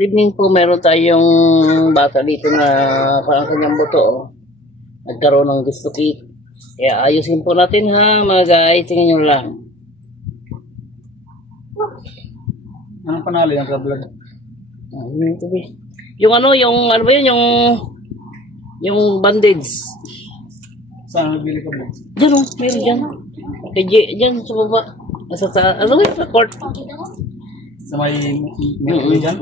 Good evening po, meron tayong bata dito na parang kanyang buto. Oh. Nagkaroon ng dislocate. Kaya ayusin po natin ha mga guys. Tingnan nyo lang. Anong panalo yung ka-vlog? Yung ano ba yun? Yung bandage. Saan nabili ka ba? Diyan o, meron dyan. Kay J, dyan sa baba. Ano ba yun? Sa court. Sa may dyan?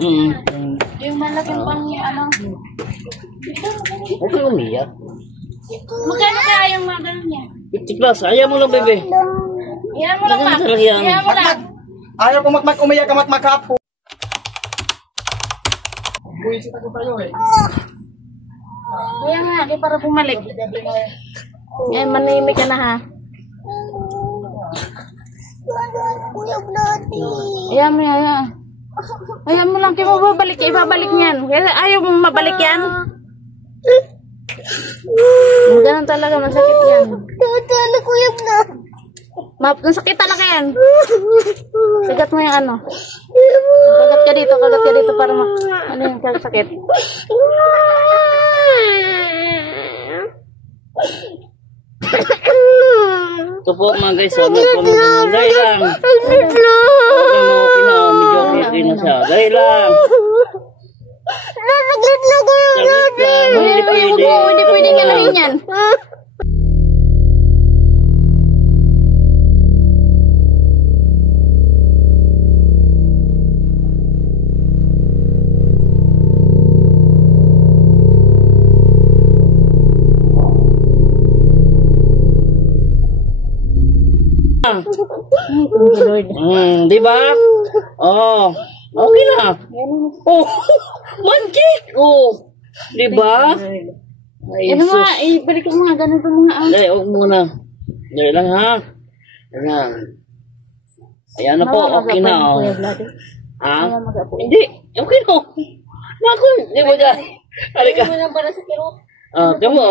Yung malaking pang ano. Huwag kang umiyak. Magkano kaya yung mga niya? 50 plus. Ayaw mo lang, bebe. Iyan mo lang, Mac. Iyan mo lang. Ayaw ko umiyak ka matmakapo. Buwisit ako tayo eh. Kaya nga, di para bumalik. Yan, manimik ka na ha. Ayan mo, ayan. Ayan mo lang, kaya mababalik, ibabalik niyan. Kaya ayaw mong mabalik yan. Ganun talaga, masakit yan. Masakit talaga yan. Kagat mo yung ano. Kagat ka dito para ano yung sakit. Ito po mga guys, so ano po mga dahil lang. Okay na, medyo okay na siya. Dahil lang. Saglit lang, hindi pwede. Hindi pwede galahin yan. Di ba? Oh, okay na. Oh, manjik. Oh, di ba? Ay, Ano nga, ibalik ko mga ganito mga Dahil, huwag muna. Dahil lang ha. Ayan. Ayan na po, okay na. Oh. Ha? Hindi, okay na. Naku, di ba dyan? Halika. Kamo,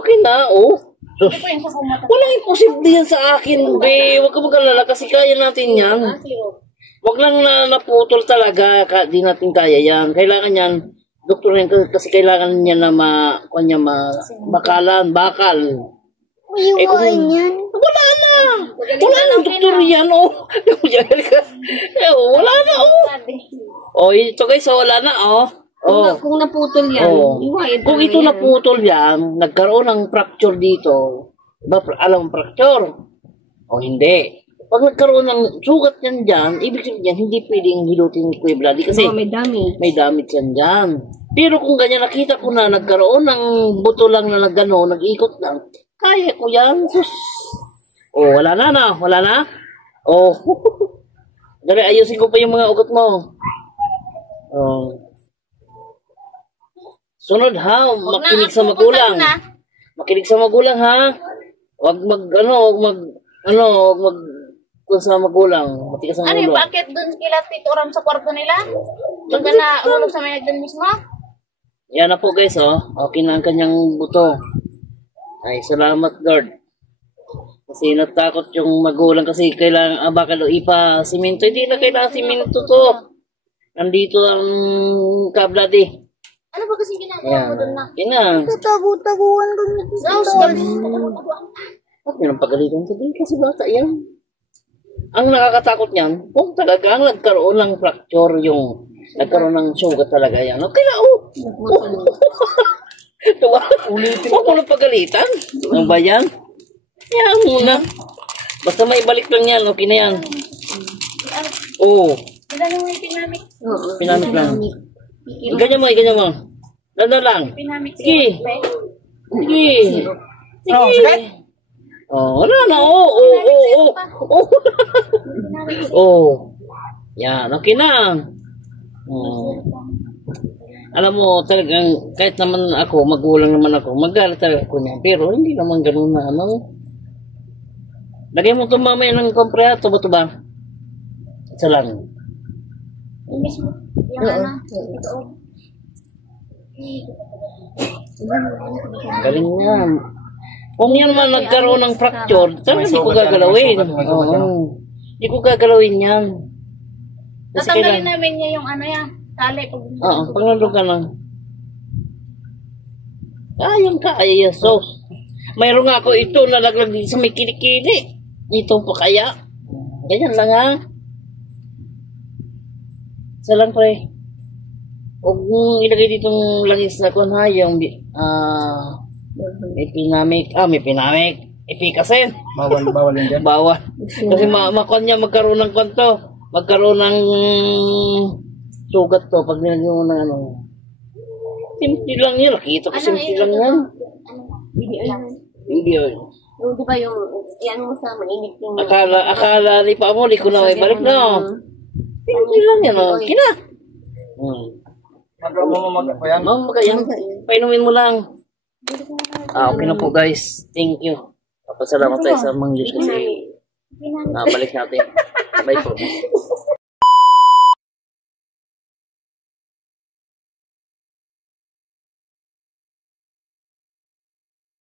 okay na. Oh. Walang imposible yan sa akin, be. Huwag ka mag-alala kasi kaya natin yan. Huwag lang na naputol talaga. Di natin kaya yan. Kailangan yan. Doktor yan kasi kailangan niya na bakal. Eh kung wala na. Wala na doktor yan, oh. Wala na, oh. Oh, ito guys, wala na, oh. Oh. Kung naputol yan, kung ito naputol yan, nagkaroon ng fracture dito, ba, alam mo fracture? O hindi. Pag nagkaroon ng sugat yan dyan, ibig sabihin hindi pwedeng hilutin ni Kuya Vladi kasi may damage yan dyan. Pero kung ganyan nakita ko na nagkaroon ng buto lang na nagano, nag-ikot lang, kaya ko yan. Sus. O, wala na. O, dali, ayusin ko pa yung mga ugat mo. O. Sunod ha, makinig sa magulang. Makinig sa magulang ha. Wag sa magulang. Matigas sa magulang. Ano yung bakit dun kila Tito Ram sa kwarto nila? Doon ka na ulog sa may nagdan mismo? Yan na po guys, oh. Okay na ang kanyang buto. Ay, salamat Lord. Kasi natakot yung magulang kasi kailangan bakal o ipa-simento. Hindi na kailangan simento to. Nandito ang kabladi. Ano ba kasi ginagawa mo doon na? Tagu-taguan kami dito. Ba't yun ang pagalitan sabihin? Kasi bata yan. Ang nakakatakot niyan, kung talagang nagkaroon ng fracture nagkaroon ng sugat talaga yan. Okay na, oh. Ulitin mo kung pagalitan. Ano ba yan? Yan muna. Basta may balik lang yan, okay na yan. Oh. Ilan yung pinamik? Pinamik lang. Ganyan mo. Lalo lang. Sige. Oh, wala na. Oh. Yan, okay na. Alam mo, talagang kahit naman ako, magulang naman ako, magalit talaga ako niya. Pero hindi naman ganun na ano. Lagay mo ito mamaya ng komprehato ba ito ba? Isa lang. Mismo. Yung ano. Galing yan. Kung yan man nagkaroon ng fracture, talaga hindi ko gagalawin. Hindi ko gagalawin yan. Tatanggalin namin niya yung ano yan. Tali pag Oo, pangalog ka lang. Ayun ka, ay sauce. Mayroon nga ako ito nalaglag dito sa may kilikili. Ito pa kaya? Ganyan lang ha. Isa lang pre. Huwag mong ilagay ditong langis na kun ha, yung may pinamik. Ipikasin. Bawal yan dyan. Bawal. Kasi makon niya magkaroon ng kwanto. Magkaroon ng sugat to pag nilagyan mo ng ano. Simple lang yun. Nakita ko simple lang yan. Video. Yung di ba yung, yan mo sa mainit yung... Akala ni pa mo, di ko na may balik no. Simple lang yan o. Kina. Mag po yan. Magayan. Painumin mo lang. Okay na po guys. Thank you. Papasalamat tayo sa mga Diyos kasi balik natin. Bye po.